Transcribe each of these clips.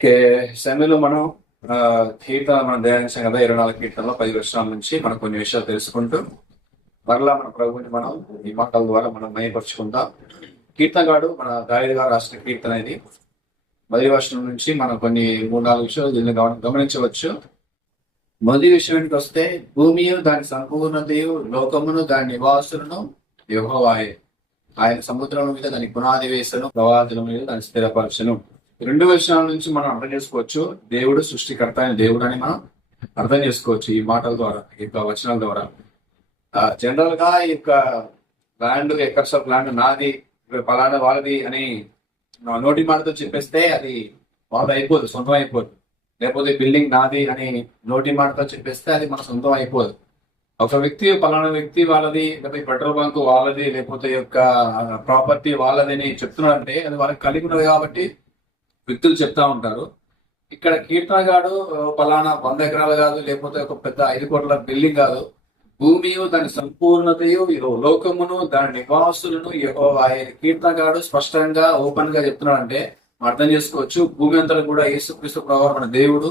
Okay సమయంలో మనం ఆ, మనం ధ్యానించాం కదా ఇరవై నాలుగు కీర్తనలో పది వర్షాల నుంచి మనం కొన్ని విషయాలు తెలుసుకుంటూ మరలా మన ప్రభుని మనం ఈ మాటల ద్వారా మనం మయపరుచుకుందాం. కీర్తనగాడు మన దాయుడు గారు రాసిన కీర్తన ఇది. మొదటి వర్షం నుంచి మనం కొన్ని మూడు నాలుగు విషయాలు దీన్ని గమ- గమనించవచ్చు. మొదటి విషయానికి వస్తే భూమియు దాని సంపూర్ణతయు లోకమును దాని నివాసులను యోహవాయే. ఆయన సముద్రం మీద దాని పునాది వేసను ప్రవాదుల మీద దాని స్థిరపరచను. రెండు విషయాల నుంచి మనం అర్థం చేసుకోవచ్చు. దేవుడు సృష్టికర్త అయిన దేవుడు అని మనం అర్థం చేసుకోవచ్చు ఈ మాటల ద్వారా ఈ యొక్క వచనాల ద్వారా. జనరల్గా ఈ యొక్క ల్యాండ్ ఎకర్స్ ఆఫ్ ల్యాండ్ నాది పలానా వాళ్ళది అని నోటి మాటతో చెప్పేస్తే అది వాళ్ళది అయిపోదు సొంతం అయిపోదు. లేకపోతే బిల్డింగ్ నాది అని నోటి మాటతో చెప్పేస్తే అది మన సొంతం అయిపోదు. ఒక వ్యక్తి పలానా వ్యక్తి వాళ్ళది లేకపోతే పెట్రోల్ బంక్ వాళ్ళది లేకపోతే యొక్క ప్రాపర్టీ వాళ్ళది అని చెప్తున్నారంటే అది వాళ్ళకి కలిగి ఉన్నది కాబట్టి వ్యక్తులు చెప్తా ఉంటారు. ఇక్కడ కీర్తనగాడు పలానా వంద ఎకరాలు కాదు లేకపోతే ఒక పెద్ద ఐదు కోట్ల బిల్డింగ్ కాదు. భూమియు దాని సంపూర్ణతయు లోకమును దాని నివాసులను ఆయన కీర్తన కీర్తనగాడు స్పష్టంగా ఓపెన్గా చెప్తున్నాడంటే అంటే అర్థం చేసుకోవచ్చు. భూమి అంతా కూడా యేసుక్రీస్తు ప్రభావం మన దేవుడు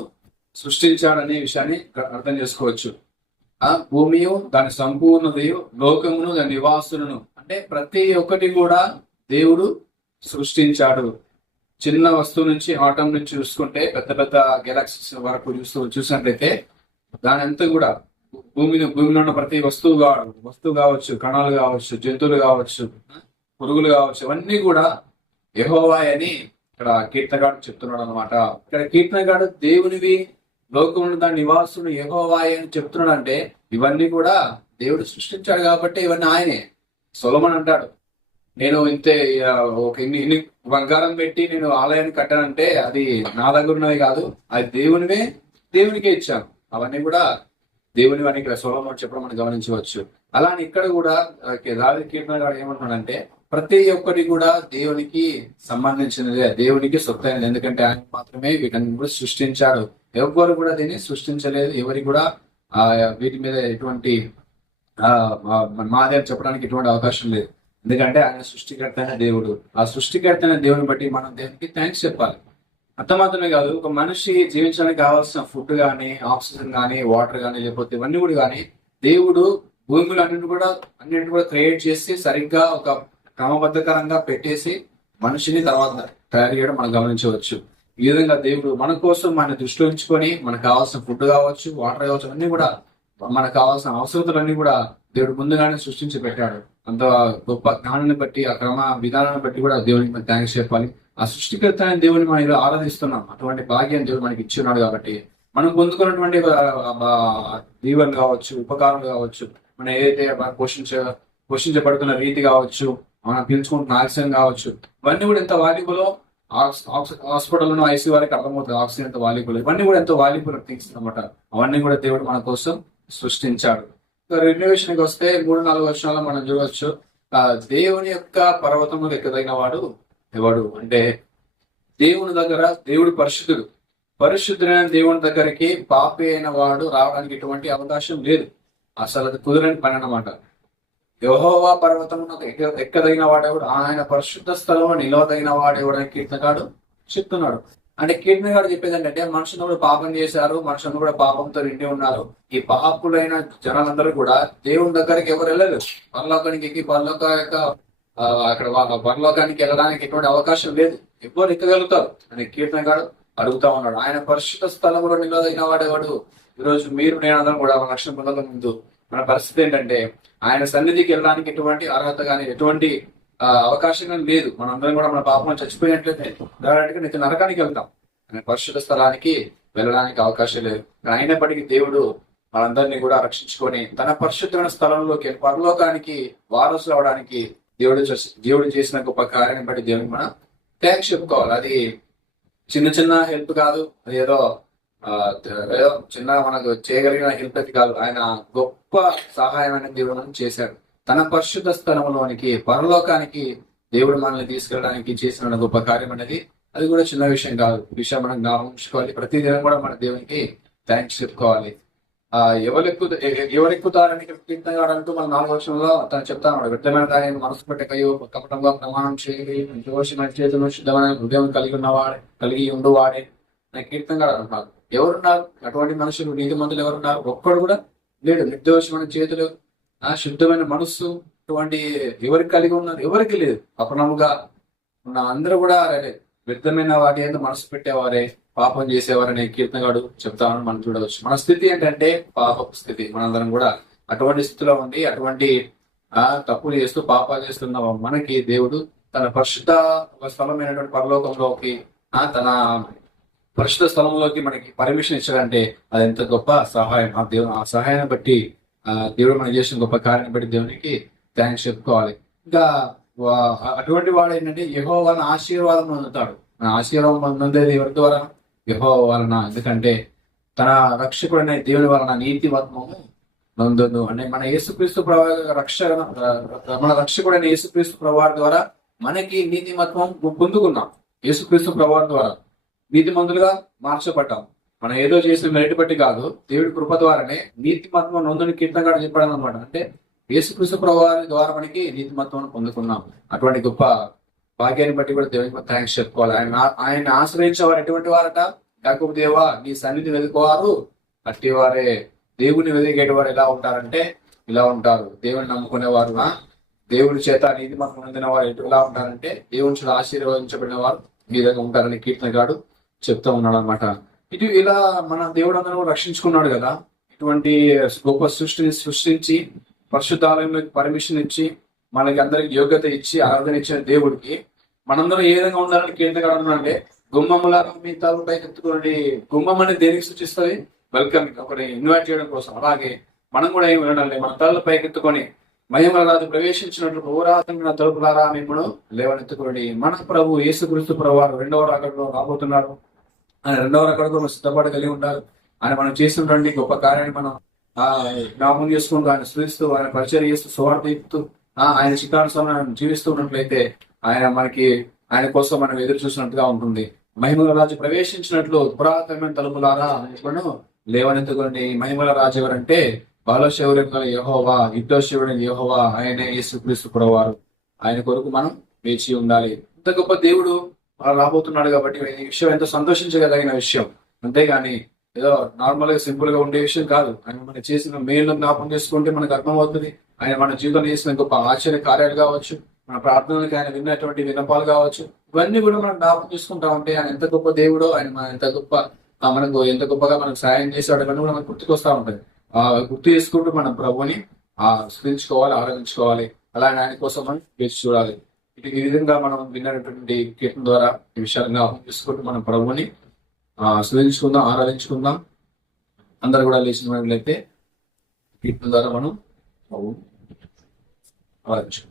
సృష్టించాడనే విషయాన్ని అర్థం చేసుకోవచ్చు. ఆ భూమియు దాని సంపూర్ణతయు లోకమును దాని నివాసులను అంటే ప్రతి ఒక్కటి కూడా దేవుడు సృష్టించాడు. చిన్న వస్తువు నుంచి ఆటం నుంచి చూసుకుంటే పెద్ద పెద్ద గెలాక్సీస్ వరకు చూస్తూ చూసినట్లయితే దాని అంతా కూడా భూమిని భూమిలో ఉన్న ప్రతి వస్తువు వస్తువు కావచ్చు కణాలు కావచ్చు జంతువులు కావచ్చు పురుగులు కావచ్చు ఇవన్నీ కూడా యహోవాయ్ అని ఇక్కడ కీర్తనగాడు చెప్తున్నాడు అనమాట ఇక్కడ కీర్తనగాడు దేవునివి లోకంలో దాని నివాసుడు యహోవాయ్ అని చెప్తున్నాడు అంటే ఇవన్నీ కూడా దేవుడు సృష్టించాడు కాబట్టి ఇవన్నీ ఆయనే. సొలమన్ అంటాడు. నేను ఇంతే ఒక ఇన్ని ఇన్ని బంగారం పెట్టి నేను ఆలయాన్ని కట్టానంటే అది నా దగ్గర ఉన్నవి కాదు అది దేవునివే దేవునికే ఇచ్చాను. అవన్నీ కూడా దేవుని అని ఇక్కడ చెప్పడం మనం గమనించవచ్చు. అలానే ఇక్కడ కూడా రావి కీర్తన ఏమంటున్నాడంటే ప్రతి ఒక్కటి కూడా దేవునికి సంబంధించినదే దేవునికి సొత్తైనది ఎందుకంటే ఆయన మాత్రమే వీటిని కూడా సృష్టించాడు. ఎవరు కూడా దీన్ని సృష్టించలేదు. ఎవరికి కూడా ఆ వీటి మీద ఎటువంటి ఆ మాదే చెప్పడానికి ఎటువంటి అవకాశం లేదు. ఎందుకంటే ఆయన సృష్టికర్త అయిన దేవుడు. ఆ సృష్టికర్త అయిన దేవుని బట్టి మనం దేవునికి థ్యాంక్స్ చెప్పాలి. అంత మాత్రమే కాదు ఒక మనిషి జీవించడానికి కావాల్సిన ఫుడ్ కానీ ఆక్సిజన్ కానీ వాటర్ కానీ లేకపోతే ఇవన్నీ కూడా కానీ దేవుడు భూములు అన్నింటి కూడా అన్నింటి కూడా క్రియేట్ చేసి సరిగ్గా ఒక క్రమబద్ధకరంగా పెట్టేసి మనిషిని తర్వాత తయారు చేయడం మనం గమనించవచ్చు. ఈ విధంగా దేవుడు మన కోసం మన దృష్టిలో ఉంచుకొని మనకు కావాల్సిన ఫుడ్ కావచ్చు వాటర్ కావచ్చు అన్ని కూడా మనకు కావాల్సిన అవసరతలన్నీ కూడా దేవుడు ముందుగానే సృష్టించి పెట్టాడు అంత గొప్ప జ్ఞానాన్ని బట్టి ఆ క్రమ విధానాన్ని బట్టి కూడా దేవునికి మనం థ్యాంక్స్ చెప్పాలి. ఆ సృష్టికర్త అయిన దేవుని మనం ఈరోజు ఆరాధిస్తున్నాం. అటువంటి భాగ్యం దేవుడు మనకి ఇచ్చి ఉన్నాడు కాబట్టి మనం పొందుకున్నటువంటి దీవెన్ కావచ్చు ఉపకారం కావచ్చు మనం ఏదైతే పోషించ పోషించబడుతున్న రీతి కావచ్చు మనం పీల్చుకుంటున్న ఆక్సిజన్ కావచ్చు ఇవన్నీ కూడా ఎంత వాల్యుబుల్ హాస్పిటల్లో ఐసీ వారికి అర్థమవుతుంది. ఆక్సిజన్ ఎంత వాల్యుబుల్ ఇవన్నీ కూడా ఎంతో వాల్యుబుల్ థింగ్స్ అనమాట అవన్నీ కూడా దేవుడు మన కోసం సృష్టించాడు. రెన్యువేషన్కి వస్తే మూడు నాలుగు వర్షాల్లో మనం చూడవచ్చు దేవుని యొక్క పర్వతములు ఎక్కదగిన వాడు ఎవడు? అంటే దేవుని దగ్గర దేవుడు పరిశుద్ధుడు. పరిశుద్ధుడైన దేవుని దగ్గరికి పాపి అయిన వాడు రావడానికి ఎటువంటి అవకాశం లేదు. అసలు అది కుదరని పని అన్నమాట. యహోవా పర్వతం ఎక్కదగిన వాడెవడు? ఆయన పరిశుద్ధ స్థలంలో నిలవదగిన వాడెవడు అని కీర్తనగాడు చెప్తున్నాడు. అంటే కీర్తనగాడు చెప్పేది ఏంటంటే మనుషులు కూడా పాపం చేశారు మనుషులు కూడా పాపంతో నిండి ఉన్నారు. ఈ పాపులైన జనాలందరూ కూడా దేవుని దగ్గరికి ఎవరు వెళ్ళలేదు పరలోకానికి ఎక్కి పరలోక యొక్క అక్కడ పరలోకానికి వెళ్ళడానికి ఎటువంటి అవకాశం లేదు. ఎవరు ఎక్కగలుగుతారు? అని కీర్తనగాడు అడుగుతా ఉన్నాడు. ఆయన పరిశుద్ధ స్థలంలో నిలదైన వాడేవాడు ఈరోజు మీరు నేను అందరం కూడా మన లక్ష్యం పొందక ముందు మన పరిస్థితి ఏంటంటే ఆయన సన్నిధికి వెళ్ళడానికి ఎటువంటి అర్హత కానీ ఎటువంటి అవకాశం లేదు. మనందరం కూడా మన పాపం చచ్చిపోయినట్లయితే డైరెక్ట్గా నిత్య నరకానికి వెళ్తాం. పరిశుద్ధ స్థలానికి వెళ్ళడానికి అవకాశం లేదు. కానీ అయినప్పటికీ దేవుడు మనందరినీ కూడా రక్షించుకొని తన పరిశుద్ధమైన స్థలంలోకి పరలోకానికి వారసులు అవడానికి దేవుడు దేవుడు చేసిన గొప్ప కార్యాన్ని బట్టి దేవునికి మనం థ్యాంక్స్ చెప్పుకోవాలి. అది చిన్న చిన్న హెల్ప్ కాదు. అది ఏదో ఆ, ఏదో చిన్న మనకు చేయగలిగిన హెల్ప్ అది కాదు. ఆయన గొప్ప సహాయం అనేది దేవుడు చేశాడు. తన పరిశుద్ధ స్థలంలోనికి పరలోకానికి దేవుడు మనల్ని తీసుకెళ్ళడానికి చేసిన గొప్ప కార్యం అనేది అది కూడా చిన్న విషయం కాదు. విషయం మనం జ్ఞాపకం ఉంచుకోవాలి. ప్రతి దినం కూడా మన దేవునికి థ్యాంక్స్ చెప్పుకోవాలి. ఆ ఎవరెక్కు ఎవరెక్కుతారని కీర్తంగా అంటూ మన నాలుగు వర్షంలో తను చెప్తాను వ్యక్తమైన దాని మనసు పెట్టకయో కపటంగా ప్రమాణం చేయి మన చేతులు శుద్ధమైన హృదయం కలిగి ఉన్నవాడే కలిగి ఉండువాడే నా కీర్తంగా అంటున్నారు ఎవరున్నారు? అటువంటి మనుషులు నీతి మందులు ఎవరున్నారు? ఒక్కడు కూడా లేడు. నిర్దోషమైన చేతులు శుద్ధమైన మనస్సు ఇటువంటి ఎవరికి కలిగి ఉన్నారు? ఎవరికి లేదు. అపనముగా ఉన్న అందరూ కూడా అరే, వ్యర్థమైన వాటి మీద మనసు పెట్టేవారే పాపం చేసేవారనే కీర్తనగాడు చెప్తామని మనం చూడవచ్చు. మన స్థితి ఏంటంటే పాపపు స్థితి. మనందరం కూడా అటువంటి స్థితిలో ఉండి అటువంటి ఆ తప్పులు చేస్తూ పాపాలు చేస్తున్న మనకి దేవుడు తన పరిశుద్ధ స్థలమైనటువంటి పరలోకంలోకి ఆ తన పరిశుద్ధ స్థలంలోకి మనకి పర్మిషన్ ఇచ్చాడంటే అది ఎంత గొప్ప సహాయం. ఆ దేవుడు ఆ సహాయాన్ని బట్టి దేవుడు మనకి చేసిన గొప్ప కార్యం పెట్టి దేవునికి థ్యాంక్స్ చెప్పుకోవాలి. ఇంకా వా- అటువంటి వాడు ఏంటంటే యహో వలన ఆశీర్వాదం పొందుతాడు. ఆశీర్వాదం పొందేది ఎవరి ద్వారా యహో వలన ఎందుకంటే తన రక్షకుడైన దేవుడి వలన నీతివత్మము నందును. అంటే మన యేసుక్రీస్తు ప్రభు రక్ష మన రక్షకుడైన యేసుక్రీస్తు ప్రభావం ద్వారా మనకి నీతిమత్వం పొందుకున్నాం. యేసుక్రీస్తు ప్రభావం ద్వారా నీతిమంతులుగా మార్చబడ్డాం. మనం ఏదో చేసిన మెరిట్ బట్టి కాదు దేవుడి కృప ద్వారానే నీతిమత్వం నొందుని కీర్తనగా చెప్పడం అనమాట అంటే యేసుక్రీస్తు ప్రభు ద్వారా మనకి నీతిమత్వం పొందుకున్నాం. అటువంటి గొప్ప భాగ్యాన్ని బట్టి కూడా దేవునికి థ్యాంక్స్ చెప్పుకోవాలి. ఆయన ఆయన ఆశ్రయించేవారు ఎటువంటి వారట? యాకోబు దేవా నీ సన్నిధి వెతుకోవారు. అట్టి వారే దేవుని వెతికేటి వారు ఎలా ఉంటారంటే ఇలా ఉంటారు. దేవుని నమ్ముకునేవారు ఆ? దేవుని చేత నీతి మనం పొందిన వారు ఎలా ఉంటారంటే దేవుని ఆశీర్వదించబడిన వారు ఈ విధంగా ఉంటారని కీర్తనగాడు చెప్తా ఉన్నాడు అనమాట ఇటు ఇలా మన దేవుడు అందరూ రక్షించుకున్నాడు కదా. ఇటువంటి గొప్ప సృష్టిని సృష్టించి పరిశుద్ధాలయంలోకి పర్మిషన్ ఇచ్చి మనకి అందరికి యోగ్యత ఇచ్చి ఆరాధన ఇచ్చిన దేవుడికి మనందరం ఏ విధంగా ఉండాలని కేంద్ర అంటే గుమ్మముల మీ తలపై ఎత్తుకోండి గుమ్మం అనేది దేనికి సూచిస్తుంది? వెల్కమ్ ఒకటి ఇన్వైట్ చేయడం కోసం. అలాగే మనం కూడా ఏమి వినాలి మన తలలు పైకెత్తుకొని మహిమల రాజు ప్రవేశించినట్లు పౌరాతమైన తలుపులారా? మిమ్మను లేవనెత్తుకోండి మన ప్రభు యేసుక్రీస్తు ప్రభు రెండవ రాకడలో రాబోతున్నారు. ఆయన రెండవ రాకడకు మనం సిద్ధపాటు కలిగి ఉంటారు. ఆయన మనం చేసినటువంటి గొప్ప కార్యాన్ని మనం ఆ జ్ఞాపకం చేసుకుంటూ ఆయన స్థుతిస్తూ ఆయన పరిచయం చేస్తూ సువార్త ఇస్తూ ఆ ఆయన శిఖానుసరణ జీవిస్తూ ఉన్నట్లయితే ఆయన మనకి ఆయన కోసం మనం ఎదురు చూసినట్టుగా ఉంటుంది. మహిమల రాజు ప్రవేశించినట్లు పురాతనమైన తలుపులారా ఇప్పుడు లేవనెత్తుకోండి మహిమల రాజు ఎవరంటే బాలశివుడు యహోవా యుద్ధశివుడు యహోవా ఆయనే యేసుక్రీస్తు పురవారు ఆయన కొరకు మనం వేచి ఉండాలి. ఇంత గొప్ప దేవుడు రాబోతున్నాడు కాబట్టి ఈ విషయం ఎంతో సంతోషించగలిగిన విషయం. అంతేగాని ఏదో నార్మల్గా సింపుల్గా ఉండే విషయం కాదు. ఆయన మనం చేసిన మేలు జ్ఞాపకం చేసుకుంటే మనకు అర్థమవుతుంది. ఆయన మన జీవితంలో చేసిన గొప్ప ఆశ్చర్య కార్యాలు కావచ్చు మన ప్రార్థనలకి ఆయన విన్నటువంటి విన్నపాలు కావచ్చు ఇవన్నీ కూడా మనం జ్ఞాపకం చేసుకుంటా ఉంటే ఆయన ఎంత గొప్ప దేవుడో ఆయన మన ఎంత గొప్ప మనకు ఎంత గొప్పగా మనకు సాయం చేశాడు ఇవన్నీ కూడా మనకు గుర్తుకొస్తా ఉంటుంది. ఆ గుర్తు చేసుకుంటూ మన ప్రభుని ఆ స్మరించుకోవాలి ఆరాధించుకోవాలి. అలాగే ఆయన కోసం మనం వేచి చూడాలి. ఈ విధంగా మనం విన్నటువంటి కీర్తన ద్వారా ఈ విషయాన్ని జ్ఞాపకం మనం ప్రభుని స్మరించుకుందాం ఆరాధించుకుందాం. అందరు కూడా లేచినట్లయితే కీర్తన ద్వారా మనం ప్రభువుని ఆరాధించుకుందాం.